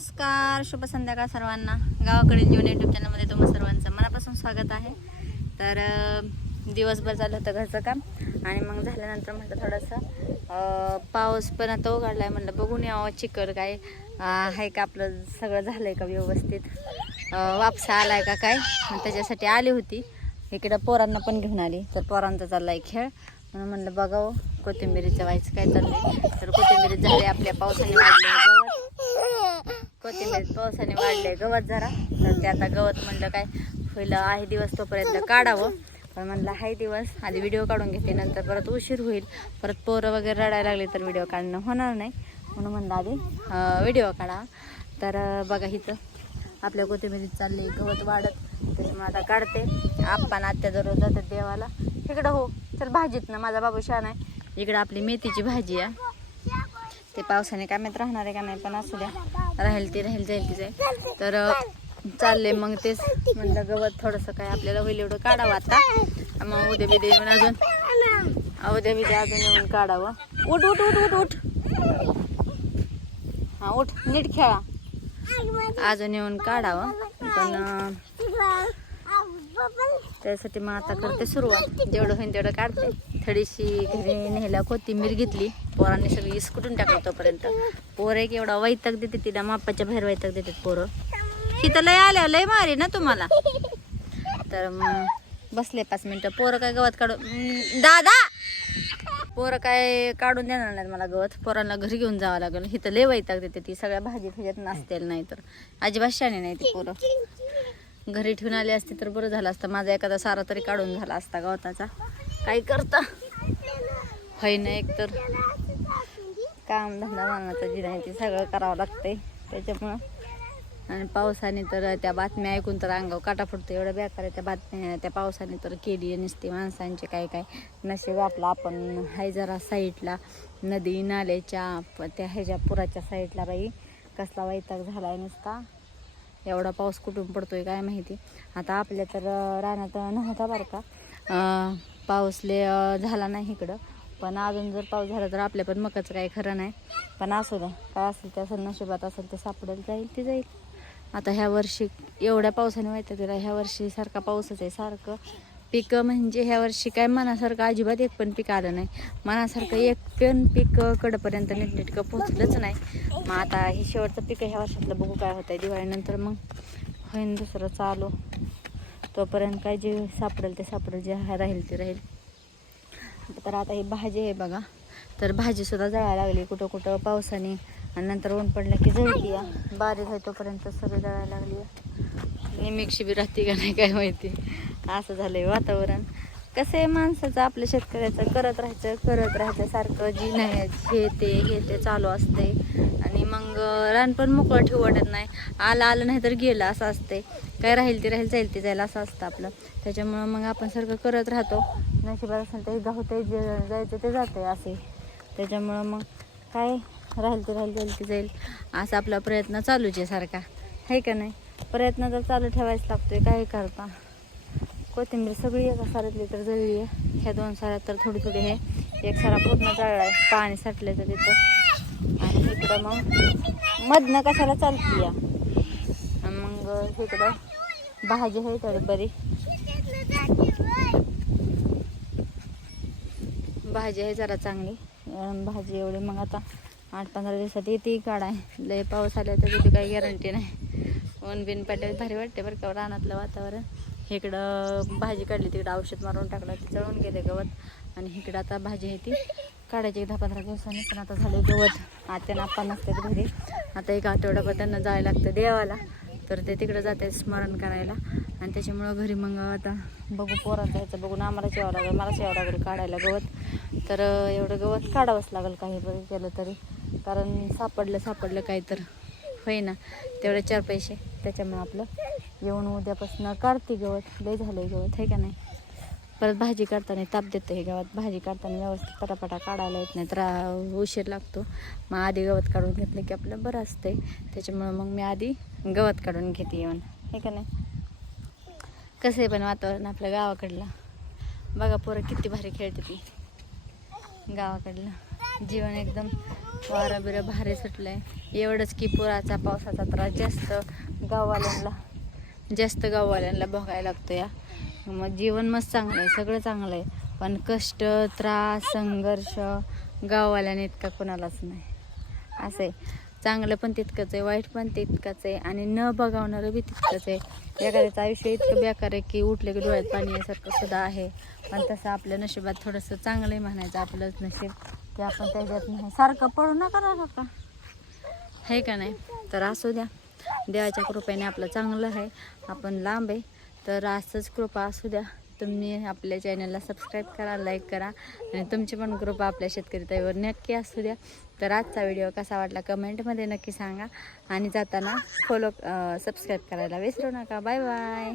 नमस्कार शुभ संध्याकाळ सर्वांना. गावाकडील जीवन यूट्यूब चॅनलमध्ये तुम्हा सर्वांचं मनापासून स्वागत आहे. तर दिवसभर झालं होतं घरचं काम आणि मग झाल्यानंतर म्हटलं थोडंसं पाऊस पण आता उघडला आहे म्हटलं बघून यावं चिकल काय आहे का आपलं सगळं झालं आहे का व्यवस्थित? वापसा आला आहे का काय? मग त्याच्यासाठी आली होती. इकडं पोरांना पण घेऊन आली. तर पोरांचा चालला आहे खेळ. म्हणून म्हणलं बघावं कोथिंबिरीचं व्हायचं काय चाललं तर कोथिंबिरीत झाले आपल्या पावसाने वाढले कोथिंबीर पावसाने वाढले. गवत जरा. तर ते आता गवत म्हणलं काय होईल आहे दिवस तोपर्यंत काढावं. पण म्हणलं आहे दिवस. आधी व्हिडिओ काढून घेते. नंतर परत उशीर होईल. परत पोरं वगैरे रडायला लागले तर व्हिडिओ काढणं होणार नाही. म्हणून म्हणलं आधी व्हिडिओ काढा. तर बघा हिचं आपल्या कोथिंबीरीत चालली गवत वाढत. त्याच्यामुळे आता काढते. आपण आत्या दररोज जातात देवाला. इकडं हो. चल भाजीत ना. माझा बाबू छान आहे. इकडं आपली मेथीची भाजी आहे. ते पावसाने कामात राहणार आहे का नाही पण असू द्या. राहील ती राहील जाईल ती जाईल तर चालले मग तेच. म्हणलं गवत थोडंसं काय आपल्याला होईल एवढं काढावं आता. मग उद्या बिद्या येऊन अजून उद्या बिद्या अजून येऊन काढावं. उठ उठ उठ उठ उठ. हा उठ. नीट खेळा. अजून येऊन काढावं. पण त्यासाठी मग आता करते सुरुवात. जेवढं होईल तेवढं काढते. थोडीशी घरी न्यायला कोथिंबीर घेतली. पोरांनी सगळी इसकुटून टाकलं तोपर्यंत. पोरं एक एवढा वैताग देते तिला. मापाच्या बाहेर वैताग देतात पोरं. तिथं लय आल्या लय मारे ना तुम्हाला. तर मग बसले पाच मिनटं. पोरं काय गवत काढून दादा! पोरं काय काढून देणार नाहीत मला गवत. पोरांना घरी घेऊन जावं लागेल. इथं लय वैताग देते ती. सगळ्या भाजी फिजत नसतील नाही तर अजिबात शाने नाही ती पोरं. घरी ठेवून आली असती तर बरं झालं असतं. माझा एखादा सारा तरी काढून झाला असता गवताचा. काही करता? होय ना एक तर. काम धंदा मानाचं जी नाही ते सगळं करावं लागतंय त्याच्यामुळं. आणि पावसाने तर त्या बातम्या ऐकून तर अंगावर काटा फुटतो. एवढं बेकार आहे त्या बातम्या. त्या पावसाने तर केली नसते माणसांचे काय काय. नशीब आपलं आपण हाय जरा साईडला नदी नाल्याच्या प- त्या ह्याच्या पुराच्या साईडला बाई. कसला वैताग झाला आहे नुसता. एवढा पाऊस कुठून पडतोय काय माहिती. आता आपल्या तर रानात नव्हता बरं का. झाला नाही इकडं. पण अजून जर पाऊस झाला तर आपल्या पण मकाचं काही खरं नाही. पण असू द्या काय असेल ते असेल नशिबात असेल ते सापडेल जाईल ते जाईल. आता ह्या वर्षी एवढ्या पावसाने माहिती तिला ह्या वर्षी सारखा पाऊसच आहे सारखं पिकं म्हणजे ह्या वर्षी काय मनासारखं अजिबात एक पण पीक आलं नाही. मनासारखं एक पण पीक कडपर्यंत नीटनेटकं पोचलंच नाही. मग आता हे शेवटचं पीक ह्या वर्षातलं बघू काय होतं आहे दिवाळीनंतर मग होईन दुसरं चालू. तोपर्यंत काय जे सापडेल ते सापडेल जे राहील ते राहील. तर आता ही भाजी आहे बघा. तर भाजीसुद्धा जळायला लागली. कुठं कुठं पावसाने आणि नंतर ऊन पडलं की जळली बारीक आहे तोपर्यंत सगळं जळायला लागली. निमिक्षी बी राहते का नाही काय माहिती. असं झालंय वातावरण. कसं आहे माणसाचं आपल्या शेतकऱ्याचं करत राहायचं करत राहायचं सारखं जी नाही हे ते हे ते चालू असते आणि मग रान पण मोकळं ठेवू वाटत नाही. आलं आलं नाही तर गेलं असं असते काय राहील ते राहील जाईल ते जाईल असं असतं आपलं. त्याच्यामुळं मग आपण सारखं करत राहतो. नशिबात असेल ते गावते जे जायचं ते जाते असे. त्याच्यामुळं मग काय राहील ते राहील जाईल ते जाईल असा आपला प्रयत्न चालूच आहे सारखा. आहे का नाही? प्रयत्न तर चालू ठेवायच लागतोय काय करता? कोथिंबीर सगळी एका सारातली तर जळली आहे. ह्या दोन साऱ्यात तर थोडी थोडी आहे. एक सारा पूर्ण जळला आहे. पाणी साठलं तर तिथं. आणि इकडं मग मधनं कशाला चालती या? मग इकडं भाजी आहे तर बरी. भाजी आहे जरा चांगली. भाजी एवढी मग आता आठ पंधरा दिवसात येते काढाय. लय पाऊस आला तर तिथे काही गॅरंटी नाही. ऊन बिन पडले भारी वाटते बरं का रानातलं वातावरण. इकडं भाजी काढली तिकडं औषध मारून टाकलं ते चळून गेले गवत. आणि इकडं आता भाजी आहे ती. काढायची दहा पंधरा दिवसांनी पण आता झाले गवत. आता नाप्पा नसतात घरी. आता एक आठवड्याभर त्यांना जायला लागतं देवाला. तर ते तिकडं जाते स्मरण करायला. आणि त्याच्यामुळं घरी मग आता बघू पोरात जायचं बघून आम्हालाच यावं लागेल मलाच यावं लागेल काढायला गवत. तर एवढं गवत काढावंच लागेल काही बरं केलं तरी. कारण सापडलं सापडलं काही तर होई ना तेवढे चार पैसे. त्याच्यामुळं आपलं येऊन उद्यापासून काढते गवत. लय झालं गवत आहे का नाही? परत भाजी काढताना ताप देतं हे गावात. भाजी काढताना व्यवस्थित पटापटा काढायला येत नाही तर उशीर लागतो. मग आधी गवत काढून घेतलं की आपलं बरं असतंय. त्याच्यामुळं मग मी आधी गवत काढून घेते येऊन हे का नाही? कसं आहे पण वातावरण आपल्या गावाकडलं? बघा पोरं किती भारी खेळते ती. गावाकडलं. जीवन एकदम वारं बिरं भारी सुटलंय. एवढंच की पुराचा पावसाचा त्रास जास्त गाववाल्यांना जास्त गाववाल्यांना भोगायला लागतो या. मग जीवन मस्त चांगलं आहे सगळं चांगलं आहे पण कष्ट त्रास संघर्ष गाववाल्याने इतका कोणालाच नाही. असं आहे चांगलं पण तितकंच आहे वाईट पण तितकंच आहे आणि न बघावणारं बी तितकंच आहे. एखाद्याचं आयुष्य इतकं बेकार आहे की उठलं की डोळ्यात पाणी यासारखं सुद्धा आहे. पण तसं आपल्या नशिबात थोडंसं चांगलं आहे म्हणायचं आपलंच नशीब. ते आपण त्याच्यात नाही. सारखं पडू नका ना का आहे का नाही? तर असू द्या. देवाच्या कृपेने आपलं चांगलं आहे. आपण लांब आहे. तर असंच कृपा असू द्या. तुम्ही आपल्या चॅनलला सबस्क्राईब करा लाईक करा. आणि तुमची पण कृपा आपल्या शेतकरी ताईवर नक्की असू द्या. तर आजचा व्हिडिओ कसा वाटला कमेंटमध्ये नक्की सांगा. आणि जाताना फॉलो सबस्क्राईब करायला विसरू नका. Bye bye